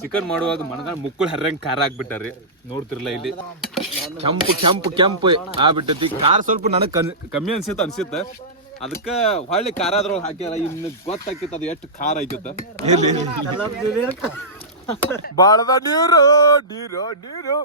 Chicken ಮಾಡುವಾಗ ಮಣಗ ಮುಕ್ಕಳು ಹರ್ರಂಗ್ ಖಾರ ಹಾಕ್ಬಿಟ್ಟಾರಿ ನೋಡ್ತಿರ್ಲ ಇಲ್ಲಿ. ಕೆಂಪು ಕೆಂಪು ಕೆಂಪು ಆಗ್ಬಿಟ್ಟೈತಿ. ಖಾರ ಸ್ವಲ್ಪ ನನಗ್ ಕನ್- ಕಮ್ಮಿ ಅನ್ಸಿತ್ತು ಅನ್ಸಿತ್ತ ಅದಕ್ಕ ಹೊಳ್ಳಿ ಖಾರ ಅದ್ರೊಳಗೆ ಹಾಕ್ಯಾರ. ಇನ್ನು ಗೊತ್ತಾಕಿತ್ತು ಅದು ಎಷ್ಟು ಖಾರ ಐತತ್ತ ಎಲ್ಲಿ? ಬಾಳದ ನೀರು ನೀರು ನೀರು.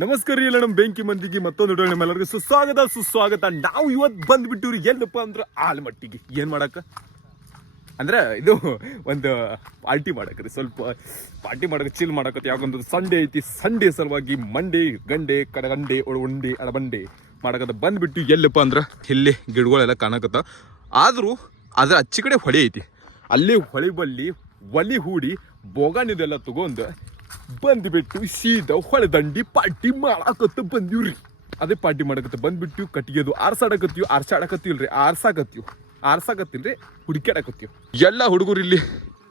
ನಮಸ್ಕಾರ ಎಲ್ಲ ನಮ್ಮ ಬೆಂಕಿ ಮಂದಿಗೆ ಮತ್ತೊಂದು ವಿಡಿಯೋ ನಿಮ್ಮೆಲ್ಲರಿಗೂ ಸುಸ್ವಾಗತ ಸುಸ್ವಾಗತ. ನಾವು ಇವತ್ತು ಬಂದ್ಬಿಟ್ಟಿವ್ರಿ. ಎಲ್ಲಪ್ಪ ಅಂದ್ರೆ ಆಲ್ಮಟ್ಟಿಗೆ ಏನು ಮಾಡಕ್ಕ? ಅಂದ್ರೆ ಇದು ಒಂದು ಪಾರ್ಟಿ ಮಾಡಕ್ರಿ ಸ್ವಲ್ಪ ಪಾರ್ಟಿ ಮಾಡಕ್ಕೆ ಚಿಲ್ ಮಾಡಕತ್ತೆ ಯಾಕಂದ್ರೆ ಸಂಡೇ ಐತಿ. ಸಂಡೇ ಸಲುವಾಗಿ ಮಂಡೆ ಗಂಡೆ, ಕಡಗಂಡೆ, ಒಳಗೊಂಡೆ, ಅಡಬಂಡೆ ಮಾಡಕತ್ತ ಬಂದ್ಬಿಟ್ಟು ಎಲ್ಲಪ್ಪ ಅಂದ್ರೆ ಇಲ್ಲಿ ಗಿಡಗಳೆಲ್ಲ ಕಾಣಕತ್ತ. ಆದರೂ ಅದ್ರ ಅಚ್ಚಿ ಕಡೆ ಹೊಳೆ ಐತಿ. ಅಲ್ಲಿ ಹೊಳೆ ಬಲ್ಲಿ ಒಲಿ ಹೂಡಿ ಬೋಗಾನಿದೆಲ್ಲ ತಗೊಂಡು ಬಂದ್ಬಿಟ್ಟು ಸೀದಾ ಹೊಳೆದಂಡಿ ಪಾರ್ಟಿ ಮಾಡಾಕತ್ತ ಬಂದಿವ್ರಿ. ಅದೇ ಪಾರ್ಟಿ ಮಾಡಕತ್ತ ಬಂದ್ಬಿಟ್ಟು ಕಟ್ಟಿಗೆದು ಆರ್ಸಾಡಕತ್ತೀವಿ ಆರ್ಸಾಡಕತ್ತೀವಲ್ರಿ ಆರ್ಸಾಕತ್ತೀವಿ. ಆರ್ಸಾಕತ್ತಿಲ್ರಿ ಹುಡುಕ್ಯಾಡಕತ್ತೀವಿ. ಎಲ್ಲ ಹುಡುಗರು ಇಲ್ಲಿ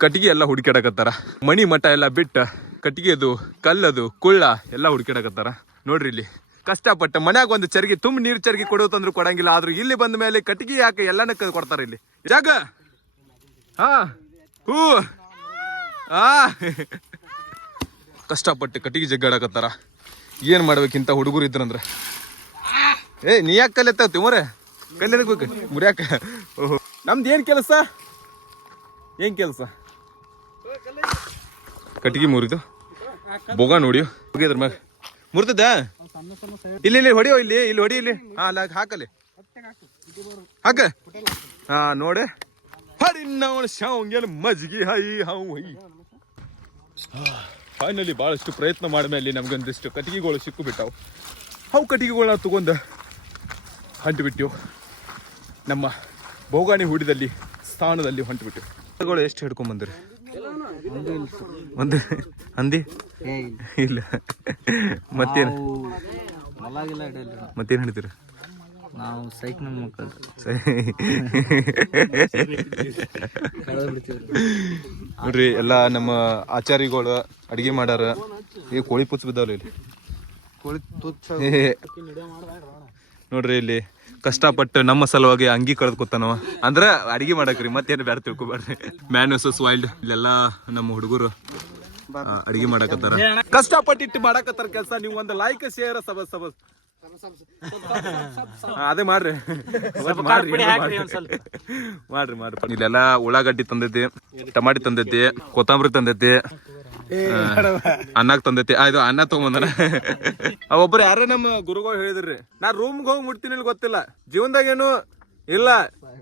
ಕಟ್ಟಿಗೆ ಎಲ್ಲ ಹುಡುಕ್ಯಾಡಕತ್ತಾರ. ಮಣಿ ಮಠ ಎಲ್ಲ ಬಿಟ್ಟ ಕಟ್ಟಿಗೆದು, ಕಲ್ಲದು, ಕುಳ್ಳ ಎಲ್ಲ ಹುಡುಕ್ಯಾಡಕತ್ತಾರ. ನೋಡ್ರಿ ಇಲ್ಲಿ, ಕಷ್ಟಪಟ್ಟ ಮನ್ಯಾಗ ಒಂದು ಚರ್ಗಿ ತುಂಬ ನೀರು ಚರ್ಗಿ ಕೊಡೋತಂದ್ರು ಕೊಡಂಗಿಲ್ಲ, ಆದ್ರೂ ಇಲ್ಲಿ ಬಂದ ಮೇಲೆ ಕಟ್ಟಿಗೆ ಯಾಕೆ ಎಲ್ಲನ ಕೊಡ್ತಾರ ಇಲ್ಲಿ? ಜಾಗ ಹಾ, ಹೂ. ಆ ಕಷ್ಟಪಟ್ಟು ಕಟ್ಟಿಗೆ ಜಗ್ಗಾಡಕತ್ತಾರ. ಏನ್ ಮಾಡ್ಬೇಕಿಂತ ಹುಡುಗರು ಇದ್ರಂದ್ರೆ? ಏ, ನೀ ಯಾಕೆ ಕಲಿಯತ್ತ ತಿಮ್ಮರೆ? ಕಲಿಯಬೇಕು ಮುರಿಯಾಕ ಓಹೋ. ನಮ್ದು ಏನು ಕೆಲಸ? ಏನ್ ಕೆಲಸ? ಕಟ್ಟಿಗೆ ಮುರಿದು? ಬೋಗ ನೋಡಿ ಹೋಗಿದ್ರ ಮ್ಯಾಗ. ಮುರ್ತದ ಇಲ್ಲಿ ಇಲ್ಲಿ ಹೊಡಿಯೋ ಇಲ್ಲಿ ಇಲ್ಲಿ ಹೊಡಿ, ಇಲ್ಲಿ. ಹಾ, ಅಲ್ಲ ಹಾಕಲಿ ಹಾಕ. ಹಾ, ನೋಡಿ. ಹರಿ ನಾವು ಶಾವಂಗೆಲ್ಲ ಮಜ್ಗಿ ಹೈ, ಹೌ, ಹೈ. ಫೈನಲಿ ಭಾಳಷ್ಟು ಪ್ರಯತ್ನ ಮಾಡಿದ್ಮೇಲೆ ನಮಗೊಂದಿಷ್ಟು ಕಟ್ಟಿಗೆಗಳು ಸಿಕ್ಕು ಬಿಟ್ಟಾವು ಅವು ಕಟ್ಟಿಗೆಗಳನ್ನ ತಗೊಂಡು ಹಂಟು ಬಿಟ್ಟೆವು ನಮ್ಮ ಬೋಗಾಣಿ ಹುಡಿದಲ್ಲಿ ಸ್ಥಾನದಲ್ಲಿ ಹೊಂಟು ಬಿಟ್ಟಿವು ಎಷ್ಟು ಹಿಡ್ಕೊಂಡ್ ಬಂದ್ರಿ? ಒಂದು ಹಂದಿ ಇಲ್ಲ. ಮತ್ತೇನು? ಮತ್ತೇನು ಹಿಡಿತೀರಿ ನಾವು ಸೈಕ್ ನಮ್ಮ ಮಕ್ಕಳು. ಕಳೆದು ನೋಡ್ರಿ ಎಲ್ಲ ನಮ್ಮ ಆಚಾರಿಗಳು ಅಡಿಗೆ ಮಾಡಾರ ಈ ಕೋಳಿ ಪುಚ್ಚ ಬಿದ್ದಾವ್ರಿ ಇಲ್ಲಿ. ಕೋಳಿ ನೋಡ್ರಿ ಇಲ್ಲಿ ಕಷ್ಟಪಟ್ಟು ನಮ್ಮ ಸಲುವಾಗಿ ಅಂಗಿ ಕಳೆದ್ಕೊತಾನವ. ಅಂದ್ರ ಅಡಿಗೆ ಮಾಡಕ್ರಿ ಮತ್ತೇನು ಬ್ಯಾರ ತಿಳ್ಕೊಬಾರ್ರಿ ಮ್ಯಾನ್ ವರ್ಸಸ್ ವೈಲ್ಡ್ ಇಲ್ಲೆಲ್ಲ ನಮ್ಮ ಹುಡುಗರು ಅಡಿಗೆ ಮಾಡಕತ್ತಾರ. ಕಷ್ಟಪಟ್ಟಿಟ್ಟು ಮಾಡಕತ್ತಾರ ಕೆಲಸ ನೀವು ಒಂದು ಲೈಕ್ ಶೇರ್ ಸಬಸ್ ಸಬ ಹಾ, ಅದೇ ಮಾಡ್ರಿ. ಮಾಡ್ರಿ ಮಾಡ್ರಿ. ಮಾಡ್ರಿ ಮಾಡ್ರಿ. ಇಲ್ಲೆಲ್ಲ ಉಳ್ಳಾಗಡ್ಡಿ ತಂದೈತಿ ಟಮಾಟಿ ತಂದೈತಿ ಕೊತ್ತಂಬರಿ ತಂದೈತಿ ಅನ್ನಕ್ ತಂದೈತಿ ಆ, ಇದು ಅನ್ನ ತಗೊಂಬಂದನ. ಒಬ್ರು ಯಾರೇ ನಮ್ಮ ಗುರುಗಳು ಹೇಳಿದ್ರಿ ನಾ ರೂಮ್ಗೆ ಹೋಗಿ ಮುಟ್ತೀನಿ ಇಲ್ಲಿ ಗೊತ್ತಿಲ್ಲ. ಜೀವನದಾಗ ಏನು ಇಲ್ಲ.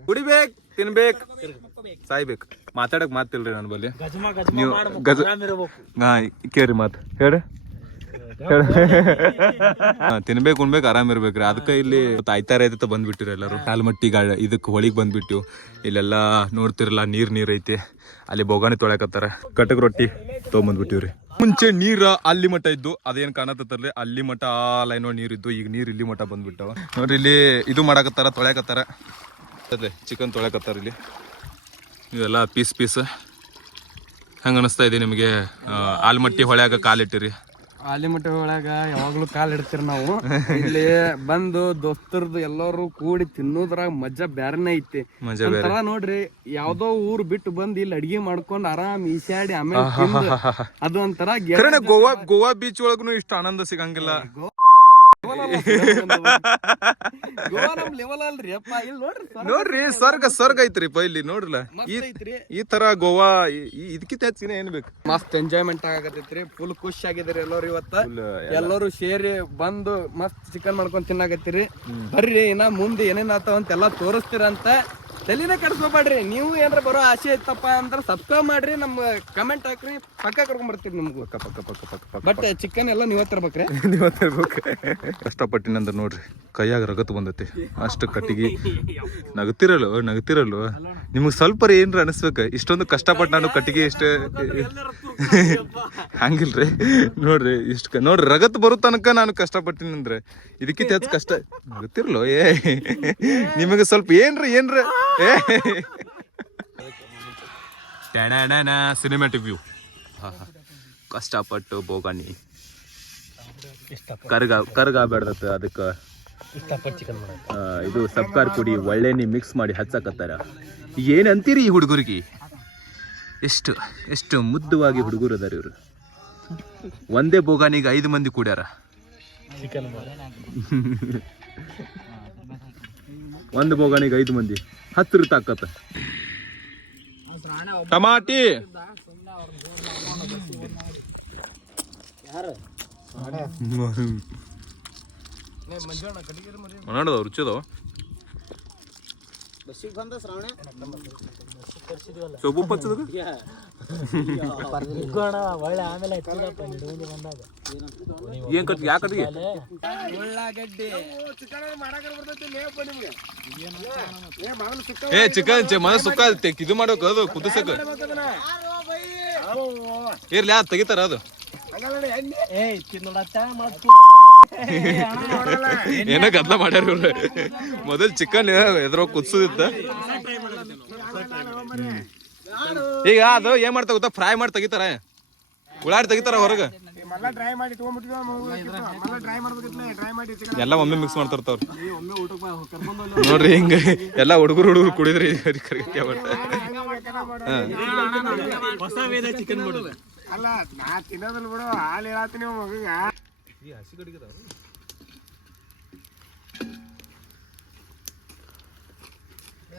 ಕುಡಿಬೇಕ್ ತಿನ್ಬೇಕ್ ಸಾಯ್ಬೇಕು. ಮಾತಾಡಕ್ ಮಾತಿಲ್ರಿ ನನ್ನ ಬಲ್ಲಿ. ನೀವು ಗಜ ಹಾ ಕೇಳ್ರಿ ಮಾತು. ಹೇಳಿ. ಹೇಳಿ. ಹಾ, ತಿನ್ಬೇಕು ಉಣ್ಬೇಕು ಆರಾಮ್ ಇರ್ಬೇಕ್ರಿ. ಅದಕ್ಕೆ ಇಲ್ಲಿ ತಾಯ್ತಾರ ಐತೆ ಬಂದ್ಬಿಟ್ಟಿರ ಎಲ್ಲರೂ. ಕಾಲ್ಮಟ್ಟಿ ಗಾಳ ಇದಕ್ಕೆ ಹೊಳಿಗೆ ಬಂದ್ಬಿಟ್ಟು ಇಲ್ಲೆಲ್ಲ ನೋಡ್ತಿರಲ್ಲ ನೀರ್ ನೀರ್ ಐತಿ. ಅಲ್ಲಿ ಬೋಗಾಣಿ ತೊಳಕತ್ತಾರ ಕಟಕ್ ರೊಟ್ಟಿ ತೊಗೊಂಬಂದ್ಬಿಟ್ಟಿವ್ರಿ. ಮುಂಚೆ ನೀರ ಅಲ್ಲಿ ಮಠ ಇದ್ದು ಅದೇನ್ ಕಾಣತ್ತಲ್ರಿ ಅಲ್ಲಿ ಮಠ ಆ ಲೈನ್ ನೀರ್ ಇದ್ದು ಈಗ ನೀರ್ ಇಲ್ಲಿ ಮಠ ಬಂದ್ಬಿಟ್ಟವ. ನೋಡ್ರಿ ಇಲ್ಲಿ ಇದು ಮಾಡಾಕತ್ತಾರ ತೊಳ್ಯಾಕತ್ತಾರ. ಚಿಕನ್ ತೊಳ್ಯಾಕತ್ತಾರ ಇಲ್ಲಿ. ಇವೆಲ್ಲ ಪೀಸ್ ಪೀಸ್ ಹಂಗ ಅನಿಸ್ತಾ ಇದೆ ನಿಮಗೆ? ಆಲ್ಮಟ್ಟಿ ಹೊಳ್ಯಾಗ ಕಾಲಿಟ್ಟಿರಿ. ಆಲಿಮಠ ಒಳಗ ಯಾವಾಗ್ಲೂ ಕಾಲ್ ಇಡ್ತೀರಿ ನಾವು. ಇಲ್ಲಿ ಬಂದು ದೋಸ್ತರದು ಎಲ್ಲರೂ ಕೂಡಿ ತಿನ್ನೋದ್ರಾಗ ಮಜಾ ಬ್ಯಾರನೇ ಐತಿ. ಒಂಥರ ನೋಡ್ರಿ ಯಾವ್ದೋ ಊರ್ ಬಿಟ್ಟು ಬಂದ್ ಇಲ್ಲಿ ಅಡಿಗೆ ಮಾಡ್ಕೊಂಡ್ ಆರಾಮ್ ಈಸಾಡಿ ಆಮೇಲೆ ತಿಂದು ಅದು ಒಂಥರ ಗೋವಾ ಗೋವಾ ಬೀಚ್ ಒಳಗೂ ಇಷ್ಟು ಆನಂದ ಸಿಗಂಗಿಲ್ಲ. ನೋಡ್ರಿ ಸ್ವರ್ಗ ಸ್ವರ್ಗ ಐತ್ರಿ. ಪೈಲಿ ನೋಡ್ರಲ್ಲ. ಈ ತರ ಗೋವಾ ಇದಕ್ಕಿಂತ ಹೆಚ್ಚಿನ ಏನ್ ಬೇಕು? ಮಸ್ತ್ ಎಂಜಾಯ್ಮೆಂಟ್ ಆಗತೈತ್ರಿ ಫುಲ್ ಖುಷಿ ಆಗಿದ್ರಿ ಎಲ್ಲರೂ ಇವತ್ತ. ಎಲ್ಲರೂ ಸೇರಿ ಬಂದು ಮಸ್ತ್ ಚಿಕನ್ ಮಾಡ್ಕೊಂಡ್ ತಿನ್ನಾಕತ್ತೀರಿ. ಬರ್ರಿ ಇನ್ನ ಮುಂದೆ ಏನೇನ್ ಆತಾವ ಅಂತ ಎಲ್ಲಾ ತೋರಿಸ್ತೀರಂತ ತಲೆನೇ ಕೆಡಿಸ್ಕೋಬೇಡ್ರಿ ನೀವು ಏನಾರ ಬರೋ ಆಸೆ ಇತ್ತಪ್ಪ ಅಂದ್ರೆ ಸಬ್ಸ್ಕ್ರೈಬ್ ಮಾಡ್ರಿ ನಮ್ಮ ಕಮೆಂಟ್ ಹಾಕ್ರಿ. ಪಕ್ಕ ಕರ್ಕೊಂಡ್ ಬರ್ತೀರಿ ನಿಮ್ಗೆ. ಪಕ್ಕ ಪಕ್ಕ ಪಕ್ಕ ಪಕ್ಕ ಪಕ್ಕ ಬಟ್ ಚಿಕನ್ ಎಲ್ಲ ನೀವೇ ತರ್ಬೇಕ್ರಿ ನೀವು ತರ್ಬೇಕು ಕಷ್ಟಪಟ್ಟಿನಂದ್ರ ನೋಡ್ರಿ ಕೈಯಾಗ ರಗತ್ ಬಂದೈತಿ. ಅಷ್ಟು ಕಟ್ಟಿಗೆ. ನಗತಿರಲ್ವ ನಗತಿರಲ್ವ? ನಿಮಗೆ ಸ್ವಲ್ಪ ಏನ್ರ ಅನಿಸ್ಬೇಕು. ಇಷ್ಟೊಂದು ಕಷ್ಟಪಟ್ಟು ನಾನು ಕಟ್ಟಿಗೆ ಇಷ್ಟ ಹಂಗಿಲ್ರಿ. ನೋಡ್ರಿ ಇಷ್ಟ ನೋಡ್ರಿ ರಗತ್ ಬರೋ ತನಕ ನಾನು ಕಷ್ಟಪಟ್ಟಿನ ಅಂದ್ರೆ ಇದಕ್ಕಿಂತ ಹೆಚ್ಚು ಕಷ್ಟ ನಗತಿರ್ಲೋ ಏ ನಿಮಗೆ ಸ್ವಲ್ಪ ಏನ್ರ ಏನ್ರ ಸಿನಿಮ್ಯಾಟಿಕ್ ವ್ಯೂ ಕಷ್ಟಪಟ್ಟು ಬೋಗಾಣಿ. ಕರ್ಗ ಕರ್ಗಾಬೇಡ್ದತ್ತ ಅದಕ್ಕೆ. ಇದು ಸಬ್ಕಾರ್ ಪುಡಿ ಒಳ್ಳೆನಿ ಮಿಕ್ಸ್ ಮಾಡಿ ಹಚ್ಚಕತ್ತಾರ. ಏನಂತೀರಿ ಅಂತೀರಿ ಈ ಹುಡುಗರಿಗೆ? ಎಷ್ಟು ಎಷ್ಟು ಮುದ್ದುವಾಗಿ ಹುಡುಗರು ಅದಾರ ಇವರು. ಒಂದೇ ಬೋಗಾನಿಗೆ ಐದು ಮಂದಿ ಕೂಡ್ಯಾರ? ಒಂದು ಬೋಗಾನಿಗೆ ಐದು ಮಂದಿ. ಹತ್ತಿರ ತಾಕತ್ತ ಟಮಾಟಿ. ನೋಡದ ರುಚಿದವ ಸೊಪ್ಪು ಪಚ್ಚದ ಏನ್ ಕತ್ ಏ ಚಿಕನ್ ಮನ ಸುಕ್ಕ ಇದು ಮಾಡೋಕ ಅದು ಕುದಿಸಕ. ಇರ್ಲಿ ಅದು ತೆಗಿತಾರ ಅದು. ಏನೋ ಗದ್ಲ ಮಾಡ್ಯಾರ ಇವ್ರು. ಮೊದಲು ಚಿಕನ್ ಎದ್ರೋ ಕುದಿಸೋದಿತ್ತ? ಈಗ ಅದು ಏನ್ ಮಾಡ್ತಾ ಗೊತ್ತಾ? ಫ್ರೈ ಮಾಡಿ ತೆಗಿತಾರ. ಉಳ್ಳಾಡಿ ತೆಗಿತಾರ ಹೊರಗ. ಡ್ರೈ ಮಾಡಿ ತಗೊಂಡ್ಬಿಟ್ಟಿದ್ವಿ ಡ್ರೈ ಮಾಡ್ಬೇಕಿತ್ಲೆ ಡ್ರೈ ಮಾಡಿ ಎಲ್ಲ ಒಮ್ಮೆ ಮಿಕ್ಸ್ ಮಾಡ್ತಿರ್ತಾವ್ರಿ. ನೋಡ್ರಿ ಹಿಂಗ ಎಲ್ಲ ಹುಡುಗರು ಹುಡುಗರು ಕುಡಿದ್ರಿ ಅಲ್ಲ ನಾ ತಿನ್ನೋದಲ್ಲ ಬಿಡು ಹಾಲು ಹೇಳತ್ತೀನಿ ಮಗಗ.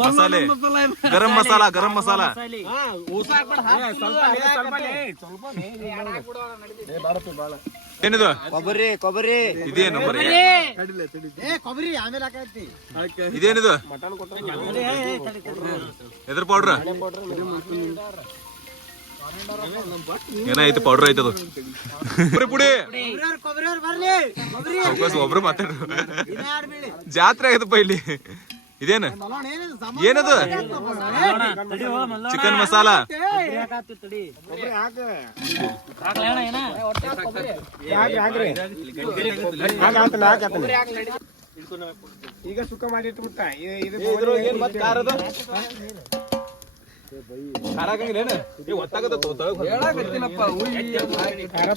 ಮಸಾಲೆ. ಗರಂ ಮಸಾಲ ಗರಂ ಮಸಾಲ. ಏನಿದು? ಕೊಬ್ಬರಿ ಕೊಬ್ಬರಿ ಇದೇನು ಕೊಬ್ಬರಿ ಆಮೇಲೆ ಇದೇನಿದು? ಎದ್ರ ಪೌಡ್ರ ಏನೈತಿ ಪೌಡರ್ ಐತೆ ಪುಡಿ. ಒಬ್ರು ಮಾತಾಡ್ರು. ಜಾತ್ರೆ ಆಗದಪ್ಪ ಇಲ್ಲಿ. ಇದೇನು? ಏನದು? ಚಿಕನ್ ಮಸಾಲ? ಈಗ ಸುಖ ಹಾಕಿ ಹಾಕ್ರಿ ಹಾಕ ಹಾಕ್ತಾನೆ ಹಾಕ ಹಾಕ್ತಾನೆ ಈಗ ಸುಕ್ಕ ಮಾಡಿ ಖಾರ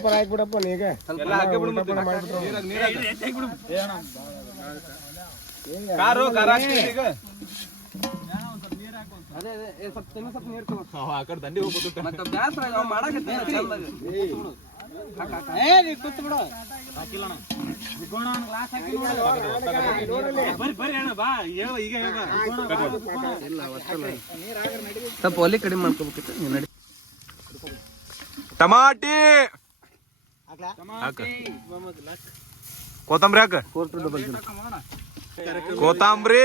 ಕಾರು ಕಾರ ಅದೇ ಅದೇ ಸ್ವಲ್ಪ ಸ್ವಲ್ಪ ನೀರು. ಆ ಕಡೆ ದಂಡಿ ಹೋಗ್ಬೋದು ಮತ್ತೆ ಸ್ವಲ್ಪ ಒಲಿ ಕಡಿಮೆ ಮಾಡ್ಕೋಬೇಕಿತ್ತು ನಡಿ. ಟಮಾಟಿ! ಹಾಕ. ಕೊತ್ತಂಬರಿ ಹಾಕ. ಡಬಲ್ ಜೀರೋ ಕೊತ್ತಂಬರಿ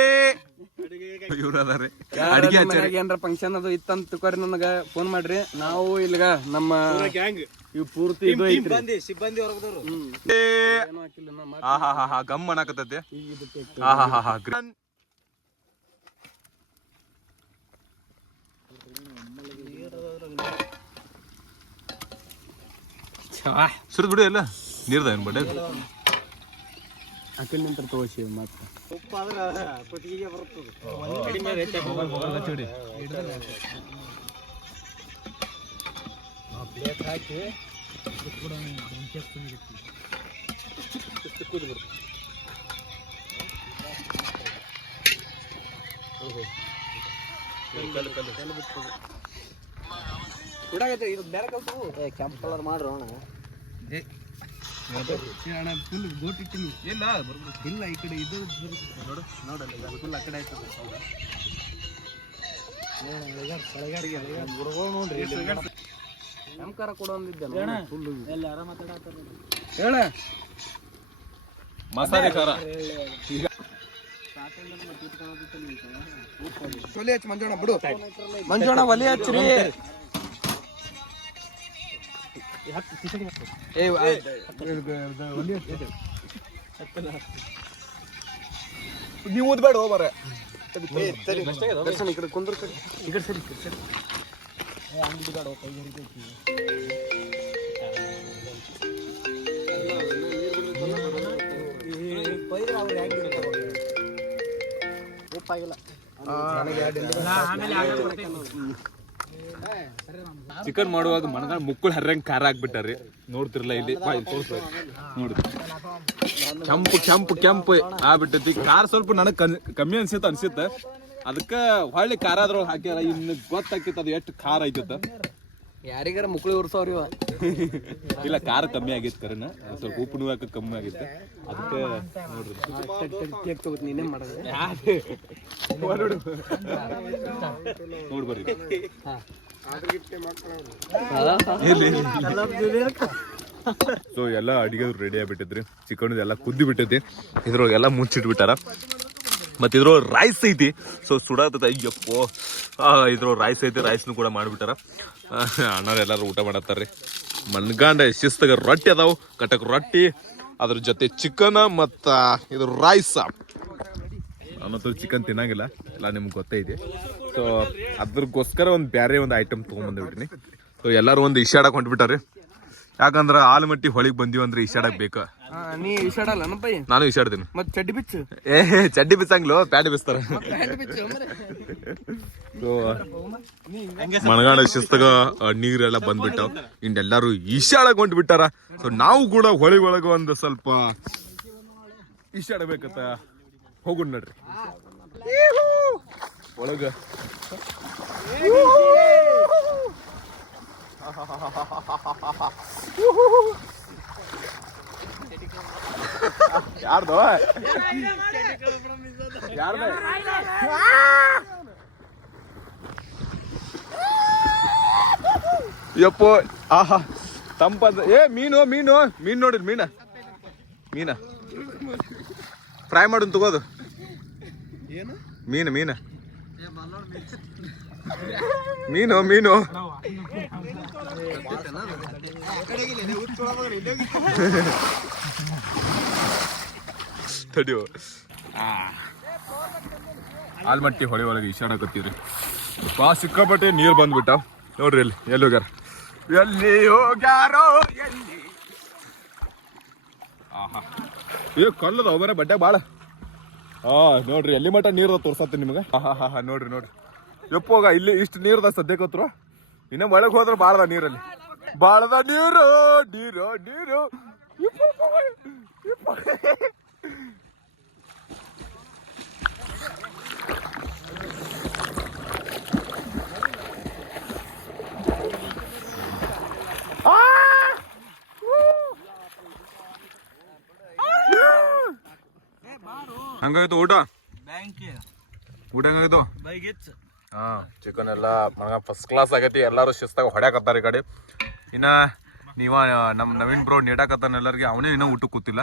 ಇವ್ರ ಅದಾರೆ ಅಡಿಗೆ ಏನಾರ ಫಂಕ್ಷನ್ ಅದು ಇತ್ತಂತ ತಿಳ್ಕೊರಿ ನನಗ ಫೋನ್ ಮಾಡ್ರಿ. ನಾವು ಇಲ್ಗ ನಮ್ಮ ಇವ್ ಪೂರ್ತಿ ಇದು ಐತ್ರಿ. ಸಿಬ್ಬಂದಿ ವರ್ಗದವರು ಏನೂ ಹಾಕಿಲ್ಲ ನಾ ಮಾತ್- ಆಹಾ ಹಾ ಹಾ ಗಮ್ ಅನ್ನಕತ್ತೈತಿ. ಆಹಾ ಹಾ ಹಾ ಗ್ರೀನ್ ಸುರಿದ್ ಬಿಡು ಎಲ್ಲ. ನೀರ್ದ ಏನ್ ಬಡ್ಡೆ ಅಕ್ಕಿ ನಂತರ ತೋರಿಸಿ ಮತ್ತೆ ಉಪ್ಪು ಆದ್ರೆ ಕೊಟ್ಟಿಗೆ ಕಡಿಮೆ ಪ್ಲೇಟ್ ಹಾಕಿ ಕೂಡ ಕೂದು ಬಿಡ್ತು ಇದು ಬೇರೆ ಕಲ್ತು ಕೆಂಪು ಕಲರ್ ಮಾಡ್ರೋಣ ಇಲ್ಲ ಇಲ್ಲ ಈ ಕಡೆ ಇದು ನೋಡು ನೋಡಲ್ಲ ಫುಲ್ ಆ ಕಡೆ ನಮ್ ನಮ್ಕಾರ ಕೊಡು ಅಂದಿದ್ದೆ ಫುಲ್ ಹೇಳ ಮಸಾಲೆ ಖಾರ. ಒಲೆ ಹಚ್ಚಿ ಮಂಜೋಣ ಬಿಡು. ಮಂಜೋಣ ಒಲಿ ಹಚ್ಚ್ರಿ ನೀವು ಓದ್ಬೇಡ ಹೋಗ್ಬಾರ ದರ್ಶನ್ ಈ ಕಡೆ ಕುಂದ್ರ ಕಡೆ ಈ ಕಡೆ ಸರಿ ಈ ಕಡೆ ಸರಿ ಉಪ್ಪಾಗಿಲ್ಲ ಚಿಕನ್ ಮಾಡುವಾಗ ಮನಗ ಮುಕ್ಕಳು ಹರ್ರಂಗ್ ಖಾರ ಹಾಕ್ಬಿಟ್ಟಾರ್ರಿ ನೋಡ್ತಿರ್ಲ ಇಲ್ಲಿ ಬಾ, ಇಲ್ಲಿ ತೋರ್ಸು. ನೋಡಿ ಕೆಂಪು ಕೆಂಪು ಕೆಂಪು ಆಗ್ಬಿಟ್ಟೈತಿ ಖಾರ ಸ್ವಲ್ಪ ನನಗೆ ಕಮ್ಮಿ ಅನ್ಸಿತ್ತು ಅನ್ಸಿತ್ತ ಅದಕ್ಕ ಹೊಳ್ಳಿ ಖಾರ ಆದ್ರೂ ಹಾಕ್ಯಾರ ಇನ್ನು ಗೊತ್ತಾಕಿತ್ತು ಅದು ಎಷ್ಟು ಖಾರ ಆಯ್ತಿತ್ತ ಯಾರಿಗಾರ ಮುಕ್ಳಿ ಉರ್ಸೋರಿ ಇಲ್ಲ ಖಾರ ಕಮ್ಮಿ ಆಗಿತ್ತು ಕರೆನ ಸ್ವಲ್ಪ ಉಪ್ಪು ಹಾಕ ಕಮ್ಮಿ ಆಗಿತ್ತು ಅದಕ್ಕೆ ನೋಡ್ರಿ ಕೇಕ್ ಸೊ ಎಲ್ಲ ಅಡಿಗೆ ರೆಡಿ ಆಗಿಬಿಟ್ಟಿದ್ರಿ. ಚಿಕನ್ ಎಲ್ಲ ಕುದ್ದಿ ಇದ್ರೊಳಗೆ ಎಲ್ಲ ಮುಚ್ಚಿಟ್ಬಿಟ್ಟಾರ ಮತ್ತೆ ಇದ್ರೊಳಗೆ ರೈಸ್ ಐತಿ. ಸೊ ಸುಡಾತದ, ಅಯ್ಯಪ್ಪೋ. ಇದ್ರೊಳಗೆ ರೈಸ್ ಐತಿ ರೈಸ್ನು ಕೂಡ ಮಾಡಿಬಿಟ್ಟಾರ. ಎಲ್ಲರೂ ಊಟ ಮಾಡತ್ತಾರ್ರಿ. ಮನ್ಗಾಂಡ, ಶಿಸ್ತಾಗ ರೊಟ್ಟಿ ಅದಾವು. ಕಟಕ್ ರೊಟ್ಟಿ, ಅದ್ರ ಜೊತೆ ಚಿಕನ್ ಮತ್ತು ಇದು ರೈಸ್ ಅವನಂತೂ ಚಿಕನ್ ತಿನ್ನಂಗಿಲ್ಲ. ಎಲ್ಲ ನಿಮ್ಗೆ ಇದೆ. ಸೊ ಅದ್ರಗೋಸ್ಕರ ಒಂದು ಬೇರೆ ಒಂದು ಐಟಮ್ ತೊಗೊಂಬಂದ್ಬಿಟ್ಟಿನಿ ಸೊ ಎಲ್ಲರೂ ಒಂದು ಇಶಾಡಕ್ಕೆ ಹೊಂಟ್ಬಿಟ್ಟಾರೆ ಯಾಕಂದ್ರೆ ಆಲಮಟ್ಟಿ ಹೊಳಿಗೆ ಬಂದೀವಿ ಅಂದ್ರೆ ಇಶಾಡಕ್ ಬೇಕು? ನೀ ಇಸಾಡಲ್ಲ ನಪ್ಪೈ ನಾನು ಇಶಾಡ್ತೀನಿ. ಚಡ್ಡಿ ಬಿಚ್ಚು. ಏ ಚಡ್ಡಿ ಬಿಚ್ಚಂಗ್ಲು? ಪ್ಯಾಡಿ ಬಿಸ್ತಾರ. ಪ್ಯಾಂಟ್ ಸೊ ಮನಗಾಡ ಶಿಸ್ತಗ ನೀರೆಲ್ಲ ಬಂದ್ಬಿಟ್ಟಾವ ಇನ್ನೆಲ್ಲರೂ ಈಶಾಡಕ್ ಹೊಂಟ್ಬಿಟ್ಟಾರ ಸೊ ನಾವು ಕೂಡ ಹೊಳಿ ಒಳಗ ಒಂದು ಸ್ವಲ್ಪ ಈಶಾಡಬೇಕಂತ ಹೋಗುಣ್ ನಡ್ರಿ. ಒಳಗ. ಯಾರ್ದು? ಯಾರ್ದ? ಯಪ್ಪೋ ಆಹಾ. ತಂಪದ ಏ ಮೀನು ಮೀನು. ಮೀನ್ ನೋಡಿರಿ ಮೀನ. ಮೀನ? ಫ್ರೈ ಮಾಡೋನ್ ತಗೋದು. ಮೀನು ಮೀನು. ಮೀನು ಮೀನು. ತಡಿಯೋ. ಆಲ್ಮಟ್ಟಿ ಹೊಳೆ ಒಳಗೆ ಈಶಾಡಕತ್ತೀವ್ರಿ ಬಾ, ಸಿಕ್ಕಾಪಟ್ಟೆ ನೀರು ಬಂದ್ಬಿಟ್ಟ. ನೋಡ್ರಿ ಇಲ್ಲಿ, ಎಲ್ಲಿ ಹೋಗ್ಯಾರ? ಎಲ್ಲಿ ಹೋಗ್ಯಾರೋ, ಎಲ್ಲಿ? ಆಹಾ. ಏ, ಕಲ್ಲದ ಹೋಗ್ಯಾರ ಬಡ್ಡೆ ಬಾಳ. ನೋಡ್ರಿ ಎಲ್ಲಿ ಮಟ್ಟ ನೀರ್ದ ತೋರ್ಸತ್ತೆ ನಿಮ್ಗೆ? ಹಾ ಹಾ ಹಾ ನೋಡ್ರಿ ನೋಡ್ರಿ. ಎಪ್ಪೋಗ ಇಲ್ಲಿ ಇಷ್ಟು ನೀರ್ದ ಸದ್ಯಕ್ಕತ್ರು ಇನ್ನ ಒಳಗ್ ಹೋದ್ರ ಬಾಳದ ನೀರಲ್ಲಿ. ಬಾಳದ ನೀರು ನೀರು ನೀರು. ಯಪ್ಪೋ, ಹಂಗಾಯ್ತು ಊಟ? ಊಟ ಹಂಗಾಯ್ತು? ಹಾ ಚಿಕನ್ ಎಲ್ಲ ಮಗ ಫಸ್ಟ್ ಕ್ಲಾಸ್ ಆಗೈತಿ ಎಲ್ಲಾರು ಶಿಸ್ತಾಗ ಹೊಡ್ಯಾಕತ್ತಾರ ಈ ಕಡೆ. ಇನ್ನ ನೀವ ನಮ್ ನವೀನ್ ಬ್ರೋ ನೀಡಾಕತ್ತಾನ ಎಲ್ಲರಿಗೆ ಅವನೇ ಇನ್ನೂ ಊಟಕ್ಕೆ ಕೂತಿಲ್ಲ.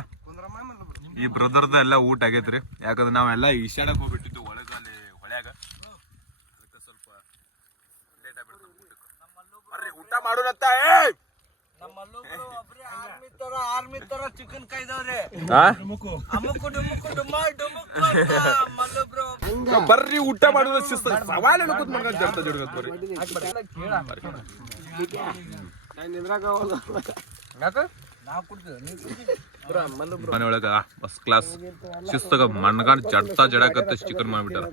ಈ ಬ್ರದರ್ದ ಎಲ್ಲ ಊಟ ಆಗೈತ್ರಿ. ಯಾಕಂದ್ರೆ ನಾವೆಲ್ಲ ಈಶಾಡಕ್ ಹೋಗ್ಬಿಟ್ಟಿದ್ದು ಒಳಗಲ್ಲಿ ಹೊಳ್ಯಾಗ. ಸ್ವಲ್ಪ ಊಟ ಮಾಡೋಣ ಏ ಆರ್ಮಿ ತರ ಚಿಕನ್ ಕಾಯ್ದವ್ರೆ. ಬರ್ರಿ ಊಟ ಮಾಡೋದು ಶಿಸ್ತ. ಸವಾಲ್ ಹೇಳ್ಕೊತ ಜಾಸ್ತಿ ಜೋಡ್ಬೇಕು ಬರ್ರಿ. ಮನೆ ಒಳಗ ಫಸ್ಟ್ ಕ್ಲಾಸ್ ಶಿಸ್ತಗ ಮಣ್ಗಾಂಡ್ ಜಡ್ತಾ ಜಡಕತ್ತ ಚಿಕನ್ ಮಾಡ್ಬಿಟ್ಟಾರ.